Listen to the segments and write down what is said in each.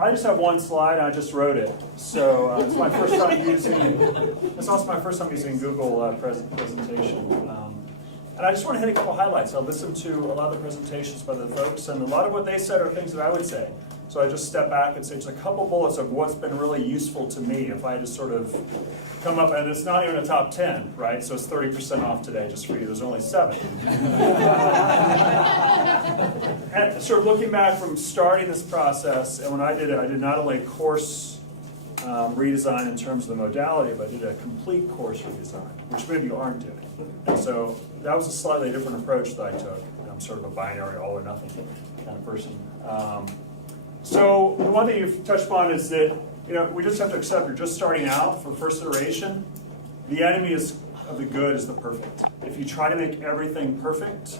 I just have one slide. I just wrote it, so it's my first time using. It's also my first time using Google presentation, and I just want to hit a couple highlights. I listened to a lot of the presentations by the folks, and a lot of what they said are things that I would say. So I just step back and say just a couple bullets of what's been really useful to me. If I had to sort of come up, and it's not even a top 10, right? So it's 30% off today just for you. There's only 7. And sort of looking back from starting this process, and when I did it, I did not only course redesign in terms of the modality, but I did a complete course redesign, which many of you aren't doing. And so that was a slightly different approach that I took. I'm sort of a binary all or nothing kind of person. So the one thing you've touched upon is that we just have to accept you're just starting out for first iteration. The enemy of the good is the perfect. If you try to make everything perfect,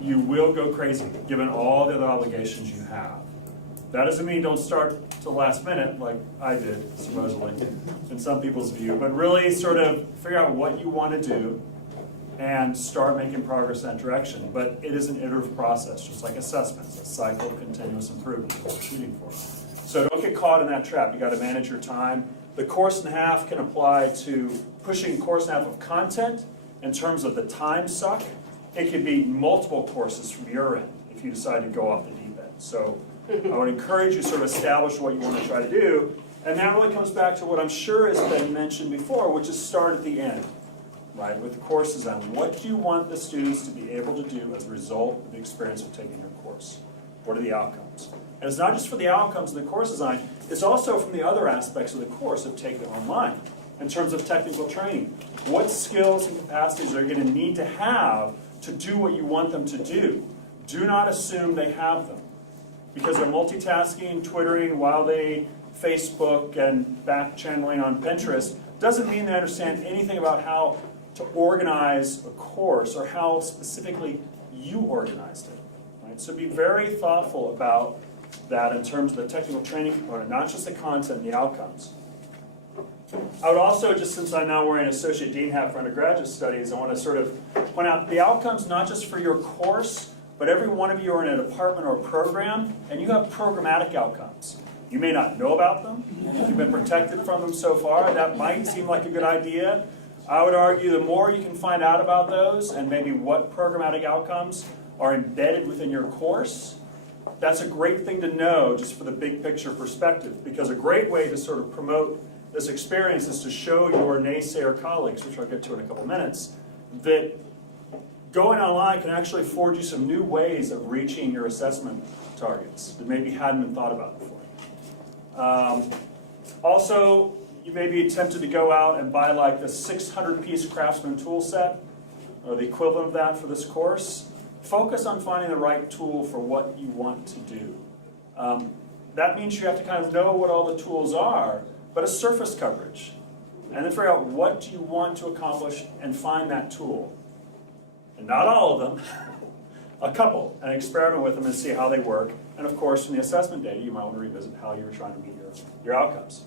you will go crazy, given all the other obligations you have. That doesn't mean don't start to the last minute, like I did, supposedly, in some people's view, but really sort of figure out what you want to do and start making progress in that direction. But it is an iterative process, just like assessments, a cycle of continuous improvement is what we're shooting for. So don't get caught in that trap. You got to manage your time. The course and a half can apply to pushing course and a half of content in terms of the time suck. It could be multiple courses from your end if you decide to go off the deep end. So I would encourage you to sort of establish what you want to try to do. And that really comes back to what I'm sure has been mentioned before, which is start at the end. Right, with the course design. What do you want the students to be able to do as a result of the experience of taking your course? What are the outcomes? And it's not just for the outcomes of the course design, it's also from the other aspects of the course of taking it online. In terms of technical training, what skills and capacities are you going to need to have to do what you want them to do? Do not assume they have them. Because they're multitasking, twittering while they Facebook and back channeling on Pinterest doesn't mean they understand anything about how to organize a course or how specifically you organized it. Right? So be very thoughtful about that in terms of the technical training component, not just the content and the outcomes. I would also, just since I'm now wearing an associate dean hat for undergraduate studies, I want to sort of point out the outcomes not just for your course, but every one of you are in a department or program, and you have programmatic outcomes. You may not know about them. If you've been protected from them so far, that might seem like a good idea. I would argue the more you can find out about those and maybe what programmatic outcomes are embedded within your course, that's a great thing to know just for the big picture perspective, because a great way to sort of promote this experience is to show your naysayer colleagues, which I'll get to in a couple minutes, that going online can actually afford you some new ways of reaching your assessment targets that maybe hadn't been thought about before. Also, you may be tempted to go out and buy like the 600-piece Craftsman tool set, or the equivalent of that for this course. Focus on finding the right tool for what you want to do. That means you have to kind of know what all the tools are, but a surface coverage. And then figure out what do you want to accomplish and find that tool. And not all of them, a couple, and experiment with them and see how they work. And of course, from the assessment data, you might want to revisit how you were trying to meet your outcomes.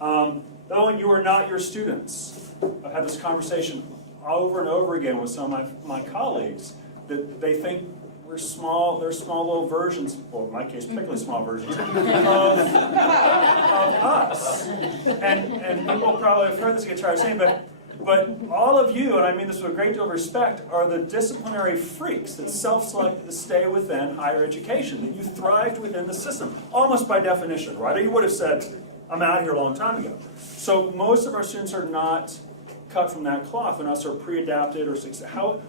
Though you are not your students. I've had this conversation over and over again with some of my colleagues that they think we're small, they're small little versions, well in my case, particularly small versions, of us. And people probably have heard this get tired of saying, but all of you, and I mean this with a great deal of respect, are the disciplinary freaks that self-selected to stay within higher education, that you thrived within the system, almost by definition, right? Or you would have said, I'm out of here a long time ago. So most of our students are not cut from that cloth. They're not sort of pre-adapted or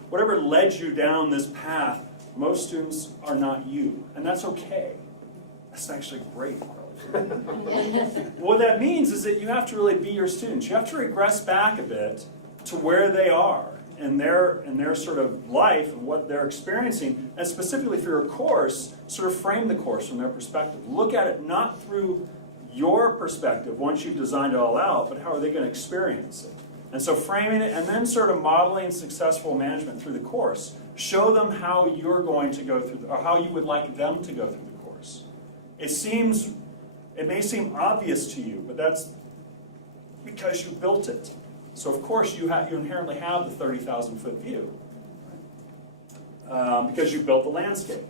whatever led you down this path, most students are not you. And that's okay. That's actually great. What that means is that you have to really be your students. You have to regress back a bit to where they are in their sort of life and what they're experiencing, and specifically for your course, sort of frame the course from their perspective. Look at it not through your perspective once you've designed it all out, but how are they going to experience it? And so framing it and then sort of modeling successful management through the course. Show them how you're going to go through, or how you would like them to go through the course. It may seem obvious to you, but that's because you built it. So of course you inherently have the 30,000-foot view, because you built the landscape.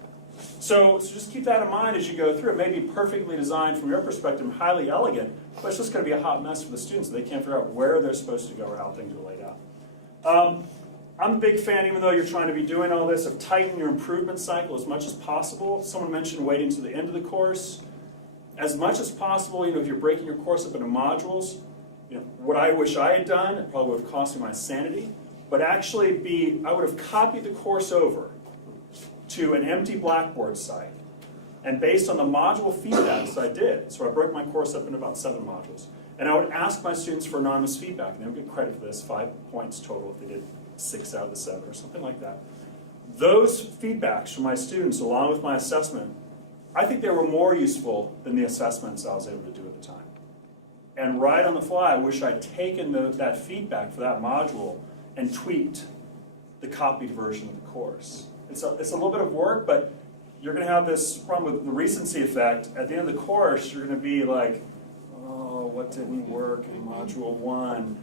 So just keep that in mind as you go through. It may be perfectly designed from your perspective, highly elegant, but it's just going to be a hot mess for the students. They can't figure out where they're supposed to go or how things are laid out. I'm a big fan, even though you're trying to be doing all this, of tightening your improvement cycle as much as possible. Someone mentioned waiting to the end of the course. As much as possible, if you're breaking your course up into modules, what I wish I had done, it probably would have cost me my sanity, but actually I would have copied the course over to an empty Blackboard site. And based on the module feedbacks I did, so I broke my course up into about 7 modules, and I would ask my students for anonymous feedback, and they would get credit for this, 5 points total if they did 6 out of the 7 or something like that. Those feedbacks from my students, along with my assessment, I think they were more useful than the assessments I was able to do at the time. And right on the fly, I wish I'd taken that feedback for that module and tweaked the copied version of the course. It's a little bit of work, but you're going to have this problem with the recency effect. At the end of the course, you're going to be like, oh, what didn't work in Module 1?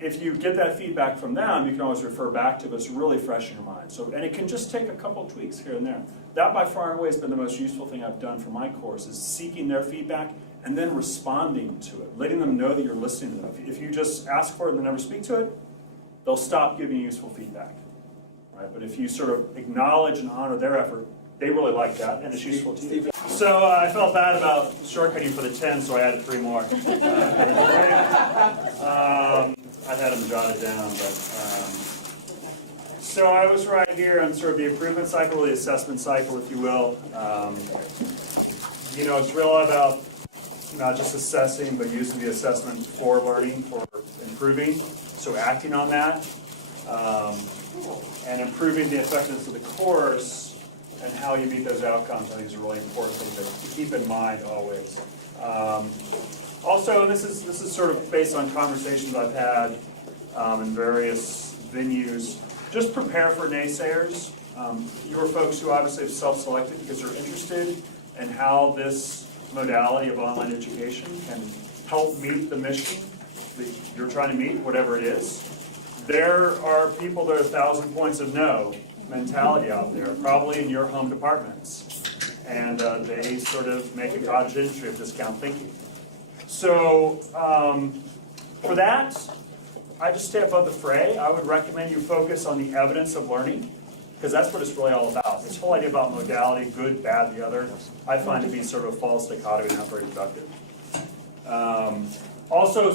If you get that feedback from them, you can always refer back to it, but it's really fresh in your mind. And it can just take a couple of tweaks here and there. That by far and away has been the most useful thing I've done for my course, is seeking their feedback and then responding to it, letting them know that you're listening to them. If you just ask for it and then never speak to it, they'll stop giving you useful feedback. Right? But if you sort of acknowledge and honor their effort, they really like that, and it's useful to you. So I felt bad about shortcutting for the 10, so I added 3 more. I had them jotted down, but so I was right here on sort of the improvement cycle, the assessment cycle, if you will. It's really about not just assessing, but using the assessment for learning, for improving. So acting on that, and improving the effectiveness of the course. And how you meet those outcomes, I think, is a really important thing to keep in mind always. Also, and this is sort of based on conversations I've had in various venues, just prepare for naysayers. You're folks who obviously have self-selected because they're interested in how this modality of online education can help meet the mission that you're trying to meet, whatever it is. There are people that are 1,000 points of no mentality out there, probably in your home departments, and they sort of make a cottage industry of discount thinking. So for that, I just stay above the fray. I would recommend you focus on the evidence of learning, because that's what it's really all about. This whole idea about modality, good, bad, the other, I find to be sort of a false dichotomy and not very productive. Also,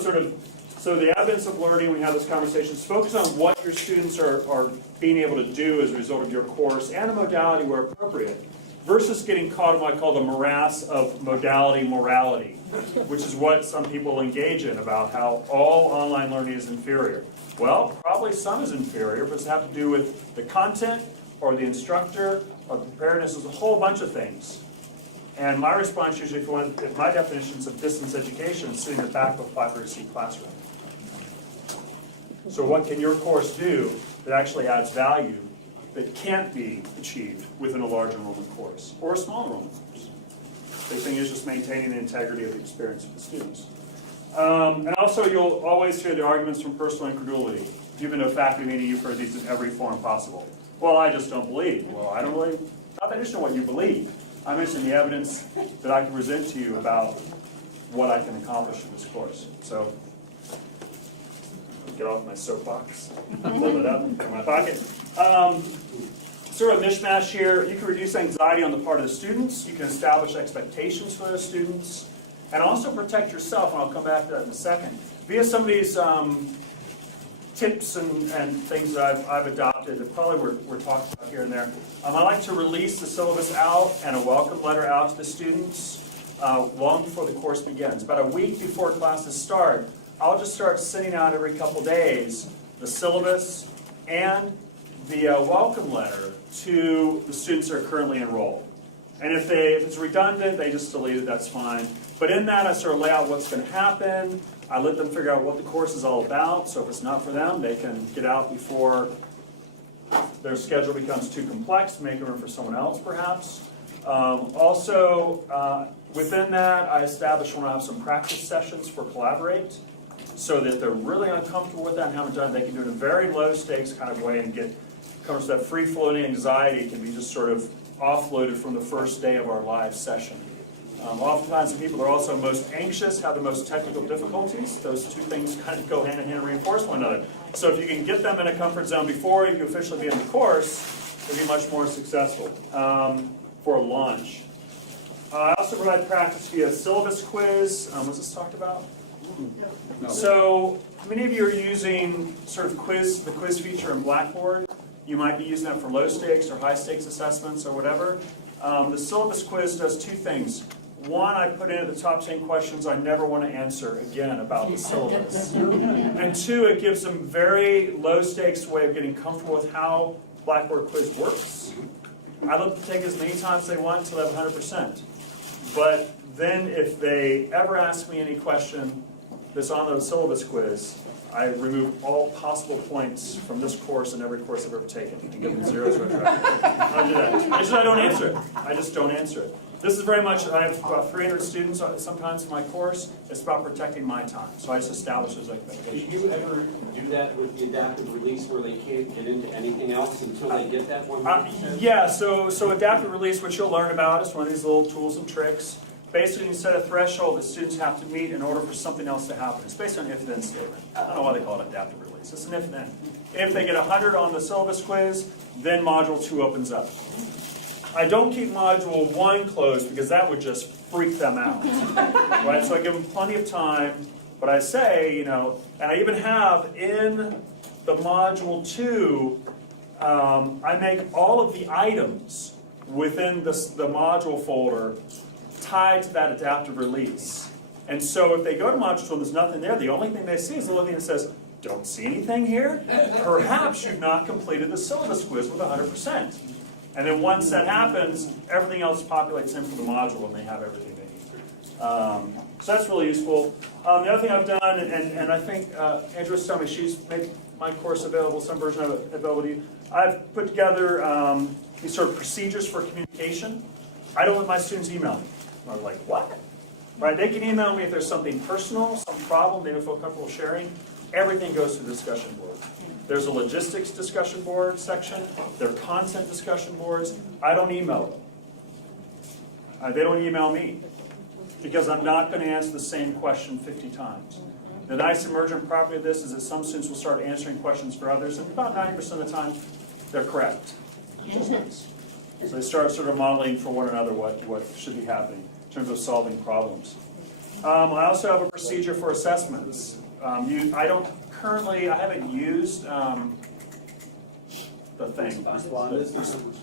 so the evidence of learning, when you have those conversations, focus on what your students are being able to do as a result of your course and the modality where appropriate, versus getting caught in what I call the morass of modality morality, which is what some people engage in about how all online learning is inferior. Well, probably some is inferior, but it's have to do with the content or the instructor or the preparedness. There's a whole bunch of things. And my response usually, if my definitions of distance education is sitting in the back of a 500-seat classroom. So what can your course do that actually adds value that can't be achieved within a large enrollment course or a small enrollment course? The thing is just maintaining the integrity of the experience of the students. And also, you'll always hear the arguments from personal incredulity. If you've been to a faculty meeting, you've heard these in every form possible. Well, I just don't believe. Well, I don't really, not that interested in what you believe. I mentioned the evidence that I can present to you about what I can accomplish in this course. So, get off my soapbox, pull it up, put it in my pocket. Sort of a mishmash here. You can reduce anxiety on the part of the students. You can establish expectations for those students. And also protect yourself, and I'll come back to that in a second. Via some of these tips and things that I've adopted that probably we're talking about here and there. I like to release the syllabus out and a welcome letter out to the students long before the course begins. About a week before classes start, I'll just start sending out every couple days the syllabus and the welcome letter to the students that are currently enrolled. And if it's redundant, they just delete it, that's fine. But in that, I sort of lay out what's going to happen. I let them figure out what the course is all about. So if it's not for them, they can get out before their schedule becomes too complex, making room for someone else, perhaps. Within that, I establish when I have some practice sessions for Collaborate, so that they're really uncomfortable with that and haven't done it. They can do it in a very low stakes kind of way and get comes that free-floating anxiety can be just sort of offloaded from the first day of our live session. Oftentimes the people that are also most anxious have the most technical difficulties. Those two things kind of go hand in hand and reinforce one another. So if you can get them in a comfort zone before you officially be in the course, you'll be much more successful for launch. I also provide practice via syllabus quiz. Was this talked about? No. So many of you are using sort of the quiz feature in Blackboard. You might be using that for low stakes or high stakes assessments or whatever. The syllabus quiz does two things. One, I put in at the top 10 questions I never want to answer again about the syllabus. And two, it gives them very low stakes way of getting comfortable with how Blackboard quiz works. I let them take as many times as they want until they have 100%. But then if they ever ask me any question that's on the syllabus quiz, I remove all possible points from this course and every course I've ever taken and give them zeros retroactively. I do that. I don't answer it. I just don't answer it. This is very much, I have about 300 students sometimes in my course. It's about protecting my time. So I just establish those expectations. Do you ever do that with the adaptive release where they can't get into anything else until they get that 100%? Yeah, so adaptive release, which you'll learn about, is one of these little tools and tricks. Basically, you set a threshold that students have to meet in order for something else to happen. It's based on an if-then statement. I don't know why they call it adaptive release. It's an if-then. If they get 100 on the syllabus quiz, then Module 2 opens up. I don't keep Module 1 closed because that would just freak them out. Right? So I give them plenty of time, but I say, and I even have in the Module 2, I make all of the items within the module folder tied to that adaptive release. And so if they go to Module 2 and there's nothing there, the only thing they see is the little thing that says, don't see anything here? Perhaps you've not completed the syllabus quiz with 100%. And then once that happens, everything else populates in for the module and they have everything they need. So that's really useful. The other thing I've done, and I think Andrew was telling me she's made my course available, some version of it available to you. I've put together these sort of procedures for communication. I don't let my students email me. I'm like, what? Right? They can email me if there's something personal, some problem they don't feel comfortable sharing. Everything goes to the discussion board. There's a logistics discussion board section. There are content discussion boards. I don't email them. They don't email me because I'm not going to answer the same question 50 times. The nice emergent property of this is that some students will start answering questions for others, and about 90% of the time, they're correct. Which is nice. So they start sort of modeling for one another what should be happening in terms of solving problems. I also have a procedure for assessments. I haven't used the thing.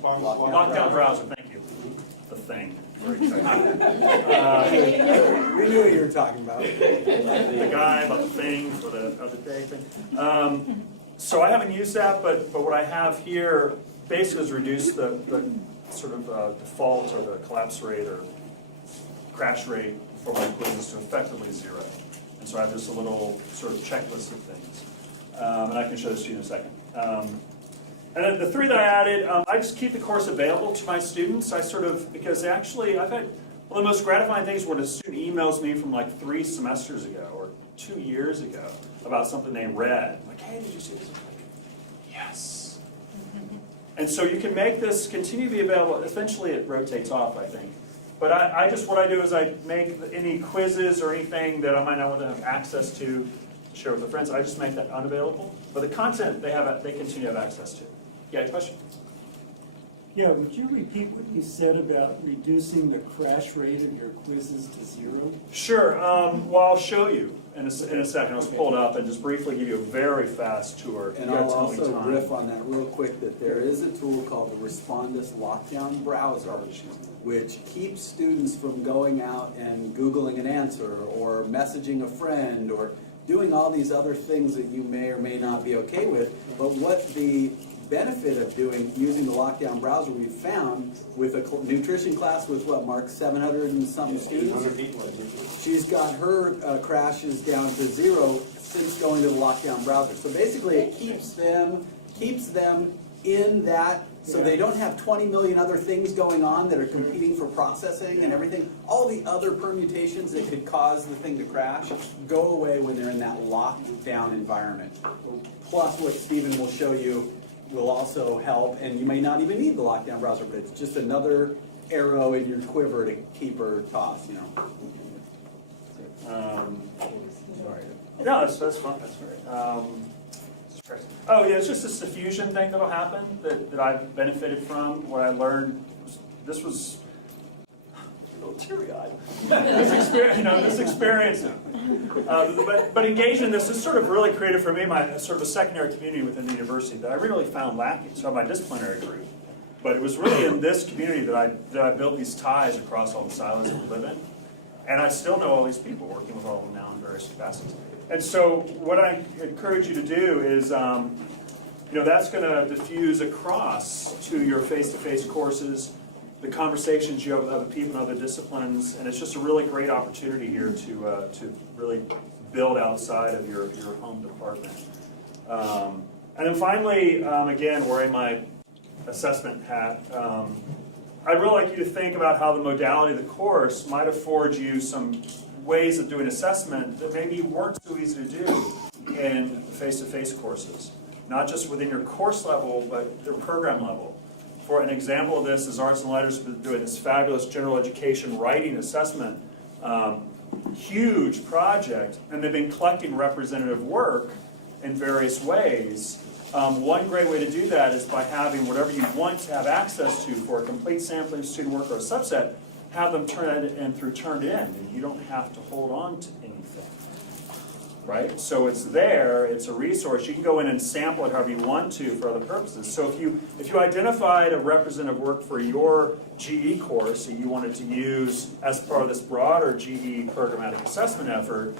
Lockdown browser, thank you. The thing. Very we knew what you were talking about. The guy about the thing for the other day thing. So I haven't used that, but what I have here basically is reduce the sort of default or the collapse rate or crash rate for my quizzes to effectively 0. And so I have just a little sort of checklist of things. And I can show this to you in a second. And then the 3 that I added, I just keep the course available to my students. Because actually I've had one of the most gratifying things when a student emails me from like 3 semesters ago or 2 years ago about something they read. Like, hey, did you see this? I'm like, yes. And so you can make this continue to be available. Eventually it rotates off, I think. But what I do is I make any quizzes or anything that I might not want to have access to share with the friends. I just make that unavailable. But the content they continue to have access to. Yeah, question? Yeah, would you repeat what you said about reducing the crash rate of your quizzes to 0? Sure. Well, I'll show you in a second. I'll just pull it up and just briefly give you a very fast tour. And I'll also riff on that real quick that there is a tool called the Respondus Lockdown Browser, which keeps students from going out and Googling an answer or messaging a friend or doing all these other things that you may or may not be okay with. But what the benefit of using the lockdown browser we've found with a nutrition class with what, Mark, 700 and something students? She's got her crashes down to 0 since going to the lockdown browser. So basically it keeps them in that, so they don't have 20 million other things going on that are competing for processing and everything. All the other permutations that could cause the thing to crash go away when they're in that locked down environment. Plus what Stephen will show you, will also help, and you may not even need the lockdown browser, but it's just another arrow in your quiver to keep her tossed, you know. Sorry. No, that's fine, that's great. Oh, yeah, it's just this diffusion thing that'll happen that I've benefited from. What I learned, this was a little teary-eyed. This experience. But engaging in this is sort of really created for me sort of a secondary community within the university that I really found lacking. So my disciplinary group. But it was really in this community that I built these ties across all the silos that we live in. And I still know all these people, working with all of them now in various capacities. And so what I encourage you to do is, that's going to diffuse across to your face-to-face courses, the conversations you have with other people in other disciplines, and it's just a really great opportunity here to really build outside of your home department. And then finally, again, wearing my assessment hat, I'd really like you to think about how the modality of the course might afford you some ways of doing assessment that maybe weren't so easy to do in face-to-face courses. Not just within your course level, but their program level. For an example of this is Arts and Letters has been doing this fabulous general education writing assessment, huge project, and they've been collecting representative work in various ways. One great way to do that is by having whatever you want to have access to for a complete sampling of student work or a subset, have them turn it in through turned in, and you don't have to hold on to anything, right? So it's there, it's a resource. You can go in and sample it however you want to for other purposes. So if you identified a representative work for your GE course that you wanted to use as part of this broader GE programmatic assessment effort,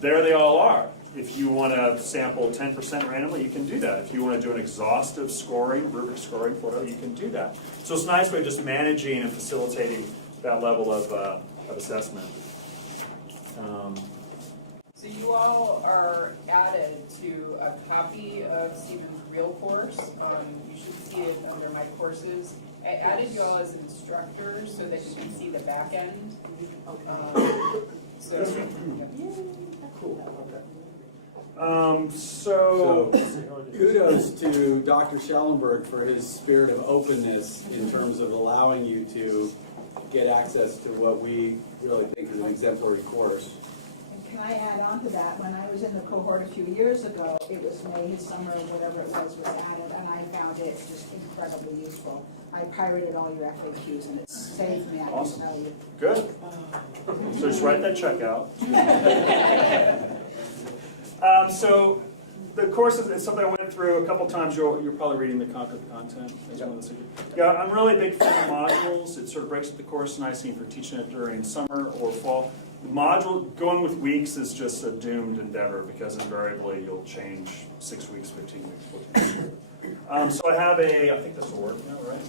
there they all are. If you want to sample 10% randomly, you can do that. If you want to do an exhaustive scoring, rubric scoring, whatever, you can do that. So it's a nice way of just managing and facilitating that level of assessment. So you all are added to a copy of Stephen's real course. You should see it under my courses. I added you all as instructors so that you can see the back end. Cool. So kudos to Dr. Schellenberg for his spirit of openness in terms of allowing you to get access to what we really think is an exemplary course. And can I add on to that? When I was in the cohort a few years ago, it was May, summer, whatever it was added, and I found it just incredibly useful. I pirated all your FAQs and it saved me, I can tell you. good. So just write that check out. So the course is something I went through a couple times. You're probably reading the content. Yeah, I'm really a big fan of modules. It sort of breaks up the course nicely for teaching it during summer or fall. Module going with weeks is just a doomed endeavor because invariably you'll change 6 weeks, 15 weeks, 14 weeks. So I have I think this will work now, right?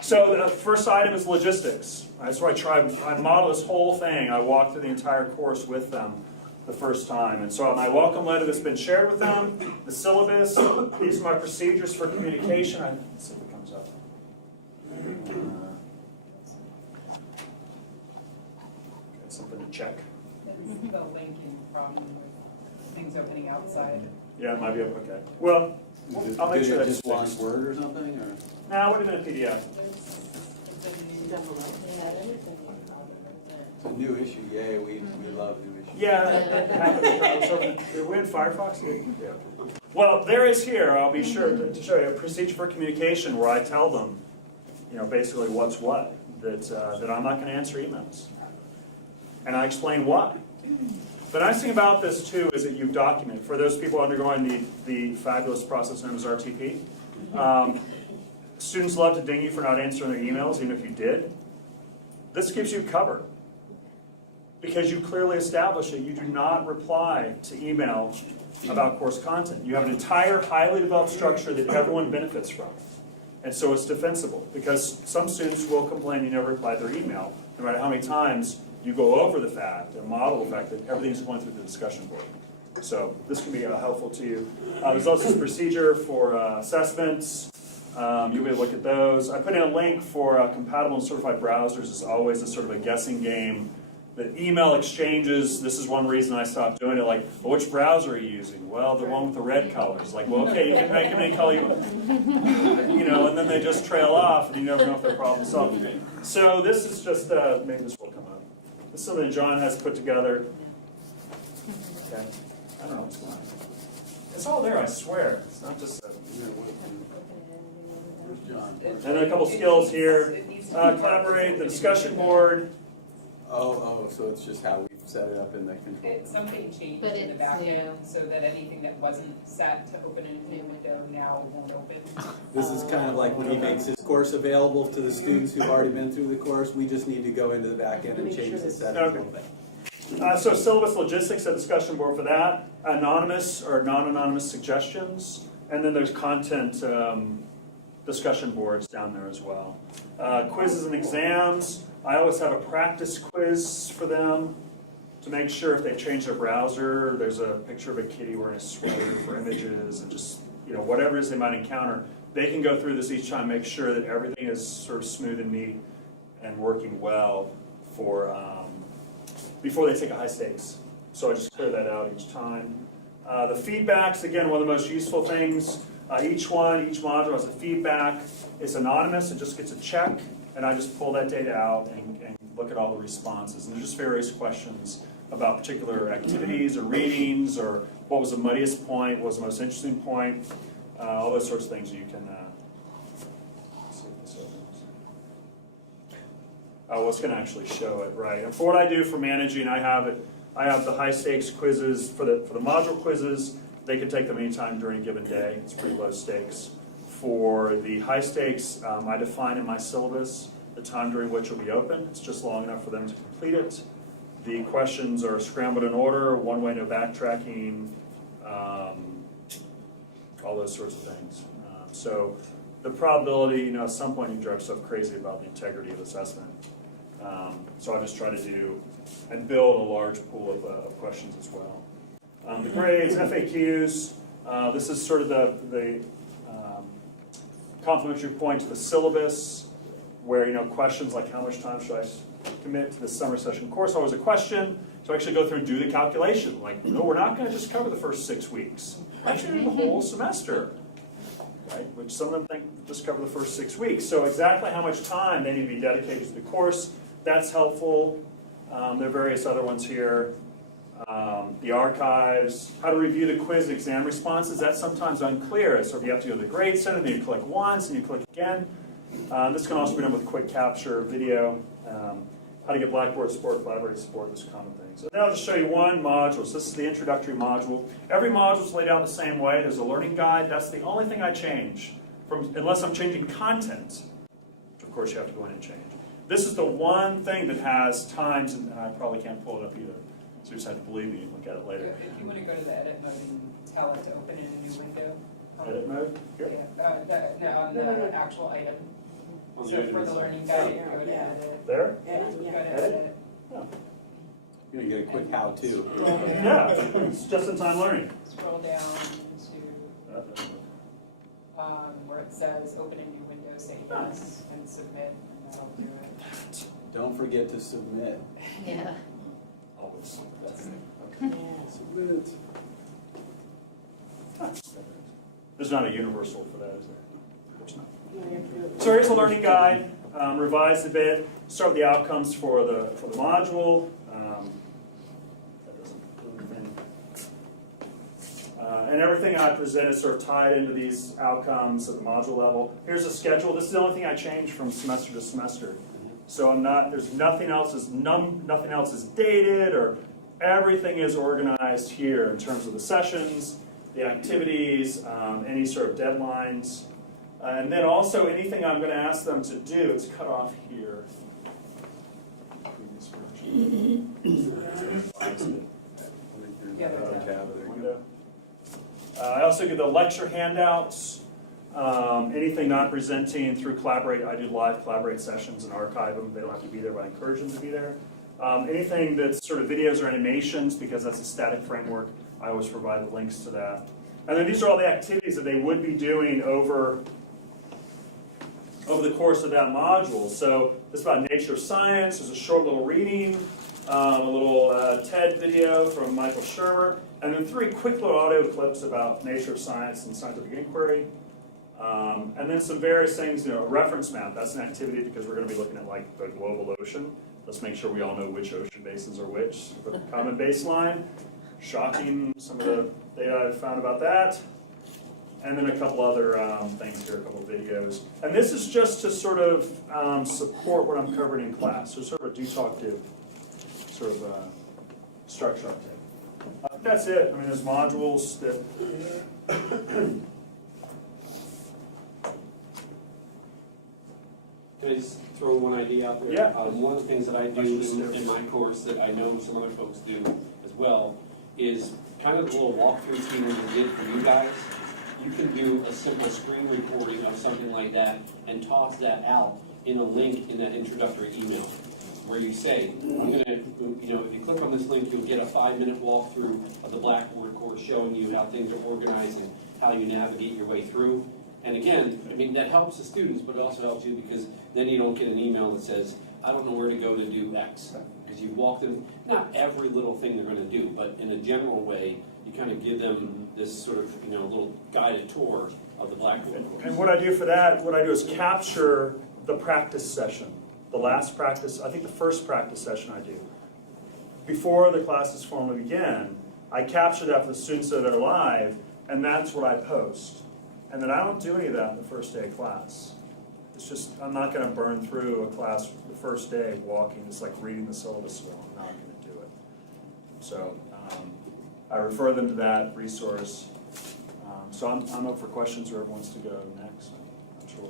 So the first item is logistics. That's where I model this whole thing. I walk through the entire course with them the first time. And so my welcome letter that's been shared with them, the syllabus, these are my procedures for communication. Let's see if it comes up. Okay, something to check. There's the linking problem with things opening outside. Yeah, it might be okay. Well, I'll make sure that's just one fixed. word or something, or? No, it would have been a PDF. It's a new issue, yay, we love new issues. Yeah, that happened. So, we in Firefox? Yeah. Well, there is here, I'll be sure to show you, a procedure for communication where I tell them, basically what's what, that I'm not going to answer emails. And I explain why. The nice thing about this, too, is that you document. For those people undergoing the fabulous process known as RTP, students love to ding you for not answering their emails, even if you did. This gives you cover. Because you clearly establish that you do not reply to email about course content. You have an entire highly developed structure that everyone benefits from. And so it's defensible, because some students will complain you never reply to their email, no matter how many times you go over the fact and model the fact that everything's going through the discussion board. So this can be helpful to you. There's also this procedure for assessments. You'll be able to look at those. I put in a link for compatible and certified browsers. It's always a sort of a guessing game The email exchanges, this is one reason I stopped doing it, like, well, which browser are you using? Well, the one with the red colors. Like, well, okay, you can make them any color you want. And then they just trail off, and you never know if they're problem solved. So this is just, maybe this will come up. This is something that John has put together. Okay, I don't know what's going on. It's all there, I swear. It's not just Where's John? and then a couple skills here. Collaborate, the discussion board. Oh, so it's just how we've set it up in the control. Something changed But in the it's back end, new. so that anything that wasn't set to open in a new window now won't open. This is kind of like when he makes his course available to the students who've already been through the course, we just need to go into the back end and change the settings a little bit. So syllabus logistics, a discussion board for that. Anonymous or non-anonymous suggestions. And then there's content discussion boards down there as well. Quizzes and exams. I always have a practice quiz for them to make sure if they change their browser, there's a picture of a kitty wearing a sweater for images, and just, whatever it is they might encounter. They can go through this each time, make sure that everything is sort of smooth and neat and working well for before they take a high stakes. So I just clear that out each time. The feedbacks, again, one of the most useful things. Each module has a feedback. It's anonymous, it just gets a check, and I just pull that data out and look at all the responses. And there's just various questions about particular activities or readings, or what was the muddiest point, what was the most interesting point, all those sorts of things you can see if this opens. Oh, it's going to actually show it, right. And for what I do for managing, I have the high stakes quizzes for the module quizzes. They can take them anytime during a given day. It's pretty low stakes. For the high stakes, I define in my syllabus the time during which it will be open. It's just long enough for them to complete it. The questions are scrambled in order, one way, no backtracking, all those sorts of things. So the probability, at some point you drive yourself crazy about the integrity of assessment. So I just try to do and build a large pool of questions as well. The grades, FAQs, this is sort of the complementary point to the syllabus, where questions like how much time should I commit to the summer session course, always a question. So I actually go through and do the calculation. Like, no, we're not going to just cover the first 6 weeks. Actually, the whole semester, right? Which some of them think just cover the first 6 weeks. So exactly how much time they need to be dedicated to the course, that's helpful. There are various other ones here. The archives, how to review the quiz exam responses, that's sometimes unclear. So you have to go to the grade center, then you click once, and you click again. This can also be done with quick capture video. How to get Blackboard support, Collaborate support, those common things. So now I'll just show you one module. So this is the introductory module. Every module is laid out the same way. There's a learning guide. That's the only thing I change, unless I'm changing content. Of course, you have to go in and change. This is the one thing that has times, and I probably can't pull it up either. So you just have to believe me and look at it later. If you want to go to the edit mode and tell it to open in a new window. Edit mode? Here? Yeah, on the actual item. On the So for the learning guide, you go to edit. There? Go to Edit? edit. Oh. You're gonna get a quick how-to. Yeah, it's just-in-time learning. Scroll down to where it says open a new window, say yes, and submit, and that'll do it. Don't forget to submit. Yeah. Always. Submit. There's not a universal for that, is there? Of course not. So here's a learning guide, revised a bit. Start with the outcomes for the module. That doesn't do anything. And everything I present is sort of tied into these outcomes at the module level. Here's a schedule. This is the only thing I change from semester to semester. So there's nothing else is dated, or everything is organized here in terms of the sessions, the activities, any sort of deadlines. And then also anything I'm going to ask them to do, it's cut off here. I also give the lecture handouts. Anything not presenting through Collaborate, I do live Collaborate sessions and archive them. They don't have to be there, but I encourage them to be there. Anything that's sort of videos or animations, because that's a static framework, I always provide the links to that. And then these are all the activities that they would be doing over the course of that module. So this is about nature of science. There's a short little reading. a little TED video from Michael Shermer, and then 3 quick little audio clips about nature of science and scientific inquiry. And then some various things, a reference map. That's an activity because we're going to be looking at like the global ocean. Let's make sure we all know which ocean basins are which. The common baseline. Shocking, some of the data I've found about that. And then a couple other things here, a couple of videos. And this is just to sort of support what I'm covering in class. So sort of a do talk do sort of structure I've taken. That's it. I mean, there's modules that. Can I just throw one idea out there? Yeah. One of the things that I do in my course that I know some other folks do as well is kind of a little walkthrough scheme we did for you guys. You can do a simple screen recording of something like that and toss that out in a link in that introductory email where you say, I'm going to, if you click on this link, you'll get a 5-minute walkthrough of the Blackboard course showing you how things are organized and how you navigate your way through. And again, I mean, that helps the students, but it also helps you because then you don't get an email that says, I don't know where to go to do X. Because you've walked them, not every little thing they're going to do, but in a general way, you kind of give them this sort of, little guided tour of the Blackboard course. And what I do for that, what I do is capture the practice session. The last practice, I think the first practice session I do. Before the classes formally begin, I capture that for the students that are live, and that's what I post. And then I don't do any of that in the first day of class. It's just, I'm not going to burn through a class the first day walking. It's like reading the syllabus well. I'm not going to do it. So I refer them to that resource. So I'm up for questions, whoever wants to go next. I'm sure.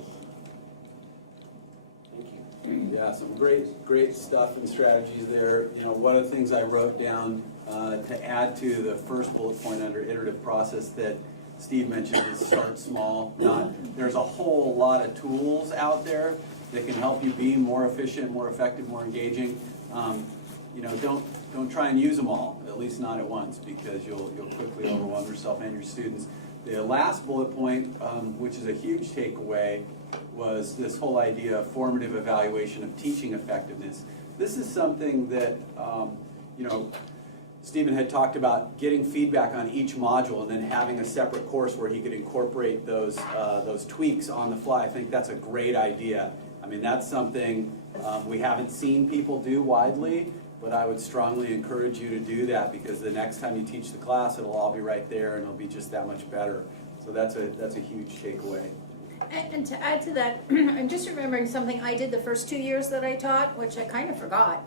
Thank you. Yeah, some great stuff and strategies there. One of the things I wrote down to add to the first bullet point under iterative process that Steve mentioned is start small. There's a whole lot of tools out there that can help you be more efficient, more effective, more engaging. Don't try and use them all, at least not at once, because you'll quickly overwhelm yourself and your students. The last bullet point, which is a huge takeaway, was this whole idea of formative evaluation of teaching effectiveness. This is something that Stephen had talked about getting feedback on each module and then having a separate course where he could incorporate those tweaks on the fly. I think that's a great idea. I mean, that's something we haven't seen people do widely, but I would strongly encourage you to do that because the next time you teach the class, it'll all be right there and it'll be just that much better. So that's a huge takeaway. And to add to that, I'm just remembering something I did the first 2 years that I taught, which I kind of forgot.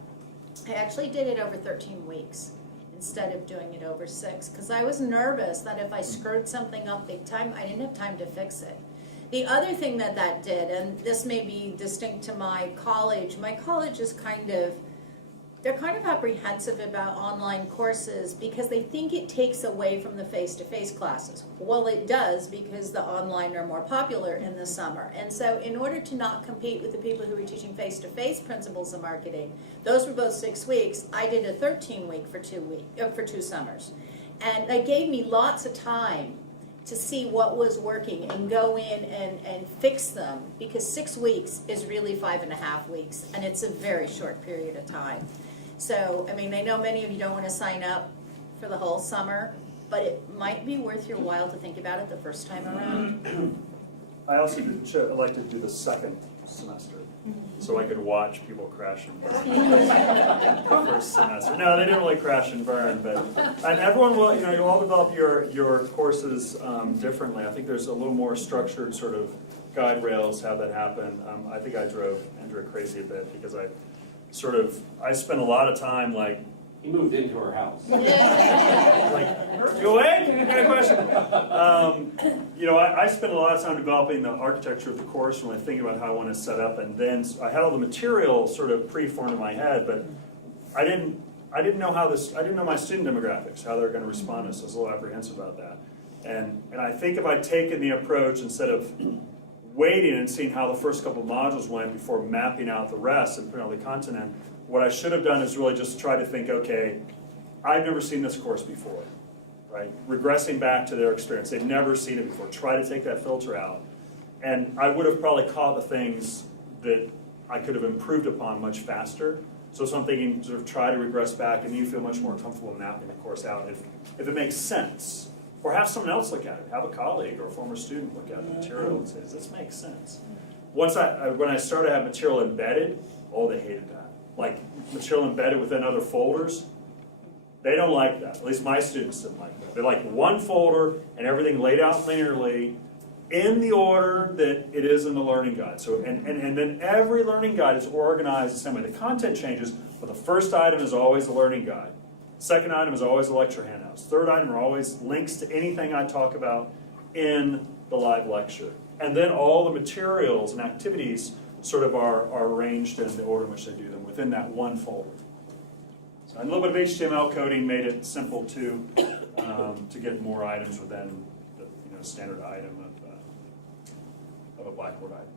I actually did it over 13 weeks. Instead of doing it over 6, because I was nervous that if I screwed something up big time, I didn't have time to fix it. The other thing that did, and this may be distinct to my college is they're kind of apprehensive about online courses because they think it takes away from the face-to-face classes. Well, it does because the online are more popular in the summer. And so in order to not compete with the people who are teaching face-to-face principles of marketing, those were both 6 weeks. I did a 13-week for 2 summers. And that gave me lots of time to see what was working and go in and fix them because 6 weeks is really 5.5 weeks and it's a very short period of time. So, I mean, I know many of you don't want to sign up for the whole summer, but it might be worth your while to think about it the first time around. I also like to do the second semester, so I could watch people crash and burn the first semester. No, they didn't really crash and burn, and everyone will, you all develop your courses differently. I think there's a little more structured sort of guide rails how that happened. I think I drove Andrea crazy a bit because I spent a lot of time like. He moved into our house. Like, you awake? I got a question. I spent a lot of time developing the architecture of the course and really thinking about how I want to set up, and then I had all the material sort of pre-formed in my head, but I didn't know I didn't know my student demographics, how they're going to respond to this. I was a little apprehensive about that. And I think if I'd taken the approach instead of waiting and seeing how the first couple of modules went before mapping out the rest and putting all the content in, what I should have done is really just try to think, okay, I've never seen this course before, right? Regressing back to their experience. They've never seen it before. Try to take that filter out. And I would have probably caught the things that I could have improved upon much faster. So something sort of try to regress back, and you feel much more comfortable mapping the course out if it makes sense. Or have someone else look at it. Have a colleague or a former student look at the material and say, does this make sense? When I started to have material embedded, oh, they hated that. Like material embedded within other folders, they don't like that. At least my students didn't like that. They like one folder and everything laid out linearly in the order that it is in the learning guide. So, and then every learning guide is organized the same way. The content changes, but the first item is always the learning guide. Second item is always the lecture handouts. Third item are always links to anything I talk about in the live lecture. And then all the materials and activities sort of are arranged in the order in which they do them within that one folder. So, and a little bit of HTML coding made it simple to get more items within the standard item of a Blackboard item.